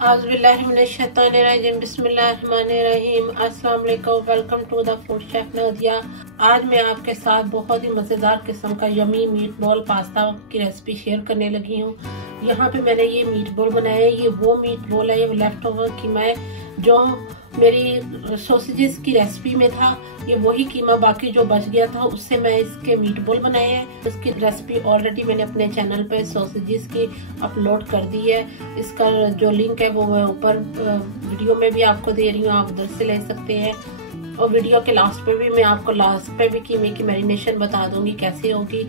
आज़बिल्लाहिमिनश्शैतानिर्रजीम बिस्मिल्लाहिर्रहमानिर्रहीम। अस्सलाम वालेकुम, welcome to the food chef Nadia. आज मैं आपके साथ बहुत ही मज़ेदार किस्म का यमी मीट बॉल पास्ता की रेसिपी शेयर करने लगी हूँ। यहाँ पे मैंने ये मीट बॉल बनाया है। ये वो मीट बॉल है, ये लेफ्ट ओवर कीमा है जो मेरी सॉसेजेस की रेसिपी में था। ये वही कीमा बाकी जो बच गया था उससे मैं इसके मीट बॉल बनाए हैं। इसकी रेसिपी ऑलरेडी मैंने अपने चैनल पे सॉसेजेस की अपलोड कर दी है। इसका जो लिंक है वो मैं ऊपर वीडियो में भी आपको दे रही हूँ, आप उधर से ले सकते हैं। और वीडियो के लास्ट पे भी मैं आपको लास्ट पे भी कीमे की मैरिनेशन बता दूंगी कैसे होगी।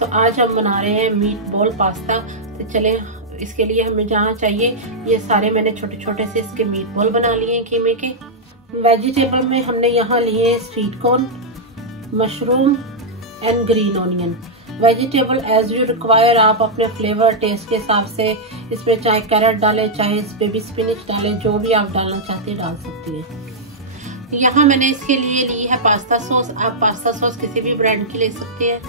तो आज हम बना रहे हैं मीट बॉल पास्ता। तो चले, इसके लिए हमें जहाँ चाहिए ये सारे मैंने छोटे छोटे से इसके मीट बॉल बना लिए हैं कीमे के। वेजिटेबल में हमने यहाँ लिए sweet corn, mushroom and green onion. Vegetable as you require, आप अपने फ्लेवर टेस्ट के हिसाब से इसमें चाहे कैरेट डालें, चाहे बेबी स्पिनच डालें, जो भी आप डालना चाहते हैं डाल सकती हैं। यहाँ मैंने इसके लिए ली है पास्ता सॉस। आप पास्ता सॉस किसी भी ब्रांड की ले सकते हैं।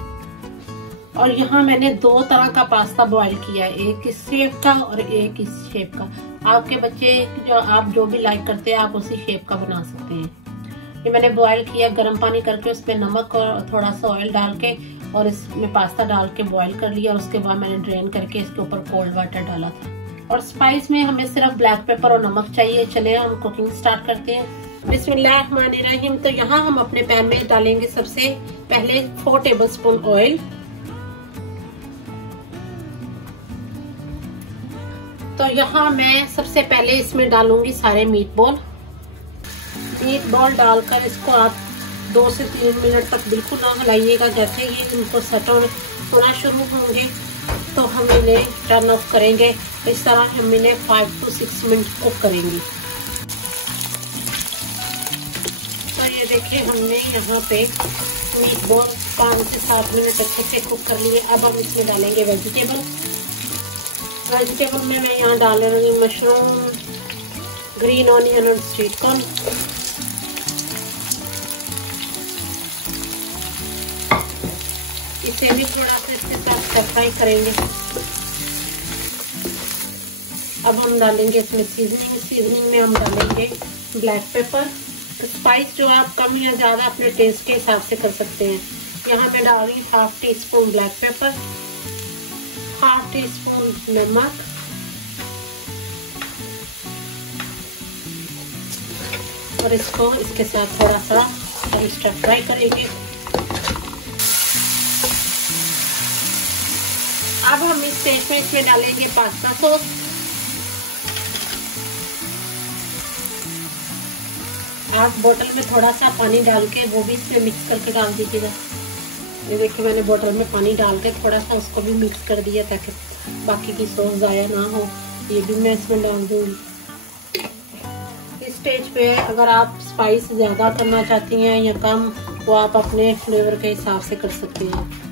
और यहाँ मैंने दो तरह का पास्ता बॉईल किया है, एक इस शेप का और एक इस शेप का। आपके बच्चे आप जो भी लाइक करते हैं आप उसी शेप का बना सकते हैं। ये मैंने बॉईल किया गर्म पानी करके, उसमें नमक और थोड़ा सा ऑयल डाल के और इसमें पास्ता डाल के बॉईल कर लिया। उसके बाद मैंने ड्रेन करके इसके ऊपर कोल्ड वाटर डाला था। और स्पाइस में हमें सिर्फ ब्लैक पेपर और नमक चाहिए। चले हम कुकिंग स्टार्ट करते हैं। बिस्मिल्लाहिर्रहमानिर्रहीम। तो यहाँ हम अपने पैन में डालेंगे सबसे पहले 4 टेबलस्पून ऑयल। तो यहाँ मैं सबसे पहले इसमें डालूंगी सारे मीट बॉल डालकर इसको आप 2 से 3 मिनट तक बिल्कुल ना हिलाइएगा। जैसे ही इनको सटल होना शुरू होंगे तो हम इन्हें टर्न ऑफ करेंगे। इस तरह हम इन्हें 5 से 6 मिनट कुक करेंगे। तो ये देखिए हमने यहाँ पे मीट बॉल 5 से 7 मिनट अच्छे से कुक कर लिए। अब हम इसमें डालेंगे वेजिटेबल में मैं यहाँ डाल रही हूँ मशरूम, ग्रीन ऑनियन और स्वीट कॉर्न। इसे भी थोड़ा सा इसके साथ फ्राई करेंगे। अब हम डालेंगे इसमें सीजनिंग में हम डालेंगे ब्लैक पेपर। स्पाइस जो आप कम या ज़्यादा अपने टेस्ट के हिसाब से कर सकते हैं। यहाँ मैं डाल रही हूँ 1/2 टीस्पून ब्लैक पेपर, 1/2 टीस्पून नमक और इसको इसके साथ थोड़ा सा स्टर फ्राई करेंगे। अब हम इस स्टेज में इसमें डालेंगे पास्ता सॉस। आप बोतल में थोड़ा सा पानी डाल के वो भी इसमें मिक्स करके डाल दीजिएगा। ये देखिए मैंने बोतल में पानी डाल के थोड़ा सा उसको भी मिक्स कर दिया ताकि बाकी की सॉस ज़ाया ना हो। ये भी मैं इसमें डाल दूँगी। इस स्टेज पे अगर आप स्पाइस ज़्यादा करना चाहती हैं या कम, वो आप अपने फ्लेवर के हिसाब से कर सकती हैं।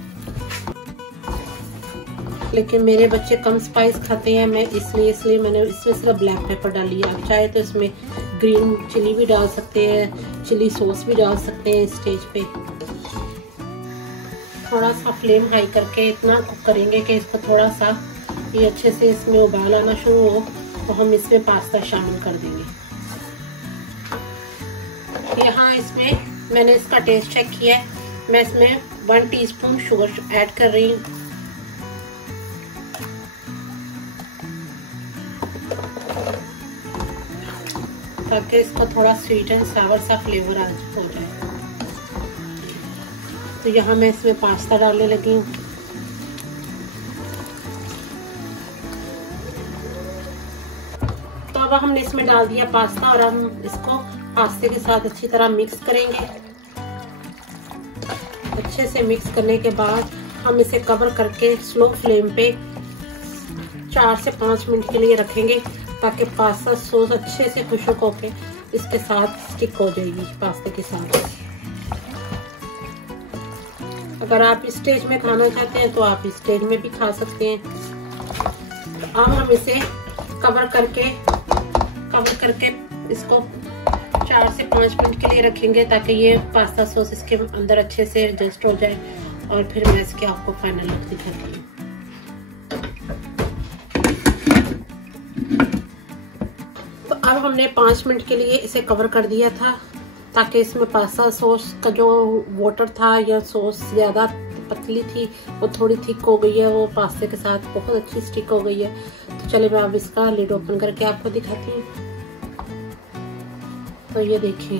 लेकिन मेरे बच्चे कम स्पाइस खाते हैं, मैं इसलिए मैंने इसमें सिर्फ ब्लैक पेपर डाली है। आप चाहे तो इसमें ग्रीन चिली भी डाल सकते हैं, चिली सॉस भी डाल सकते हैं। इस स्टेज पे थोड़ा सा फ्लेम हाई करके इतना कुक करेंगे कि इसको थोड़ा सा ये अच्छे से इसमें उबाल आना शुरू हो तो हम इसमें पास्ता शामिल कर देंगे। यहाँ इसमें मैंने इसका टेस्ट चेक किया है। मैं इसमें 1 टीस्पून शुगर ऐड कर रही हूँ। ताकि इसको थोड़ा स्वीट एंड सावर सा फ्लेवर आ हो जाए। तो यहाँ मैं इसमें पास्ता डालने लगी हूँ। तो अब हमने इसमें डाल दिया पास्ता और हम इसको पास्ते के साथ अच्छी तरह मिक्स करेंगे। अच्छे से मिक्स करने के बाद हम इसे कवर करके स्लो फ्लेम पे 4 से 5 मिनट के लिए रखेंगे ताकि पास्ता सॉस अच्छे से खुशक होके इसके साथ स्टिक हो जाएगी पास्ते के साथ। अगर आप इस स्टेज में खाना चाहते हैं तो आप इस स्टेज में भी खा सकते हैं। अब हम इसे कवर करके इसको 4 से 5 मिनट के लिए रखेंगे ताकि ये पास्ता सॉस इसके अंदर अच्छे से एडजस्ट हो जाए। और फिर मैं इसके आपको फाइनल लुक दिखाती हूँ। अब हमने 5 मिनट के लिए इसे कवर कर दिया था ताकि इसमें पास्ता सॉस का जो वाटर था या सॉस ज़्यादा पतली थी वो थोड़ी थिक हो गई है, वो पास्ते के साथ बहुत अच्छी स्टिक हो गई है। तो चलिए मैं अब इसका लिड ओपन करके आपको दिखाती हूँ। तो ये देखिए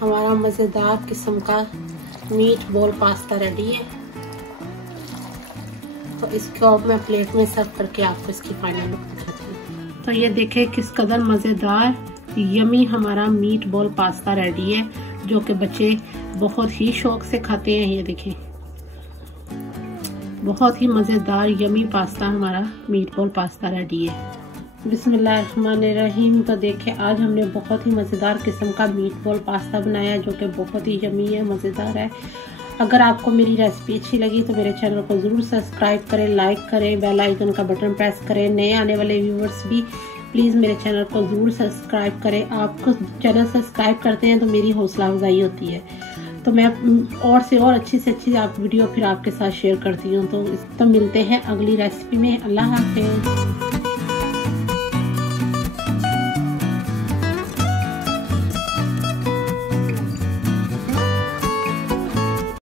हमारा मज़ेदार किस्म का मीट बॉल पास्ता रेडी है। तो इसको अब मैं प्लेट में सर्व करके आपको इसकी फाइनल लुक दिखाती हूँ। तो ये देखें किस कदर मज़ेदार यमी हमारा मीट बॉल पास्ता रेडी है, जो कि बच्चे बहुत ही शौक से खाते हैं। ये देखें बहुत ही मज़ेदार यमी पास्ता हमारा मीट बॉल पास्ता रेडी है। बिस्मिल्लाहिर्रहमानिर्रहीम। तो देखिए आज हमने बहुत ही मज़ेदार किस्म का मीट बॉल पास्ता बनाया जो कि बहुत ही यमी है, मज़ेदार है। अगर आपको मेरी रेसिपी अच्छी लगी तो मेरे चैनल को ज़रूर सब्सक्राइब करें, लाइक करें, बेल आइकन का बटन प्रेस करें। नए आने वाले व्यूवर्स भी प्लीज़ मेरे चैनल को ज़रूर सब्सक्राइब करें। आपको चैनल सब्सक्राइब करते हैं तो मेरी हौसला अफजाई होती है, तो मैं और से और अच्छी से अच्छी आप वीडियो फिर आपके साथ शेयर करती हूँ। तो मिलते हैं अगली रेसिपी में। अल्लाह हाफ़िज़।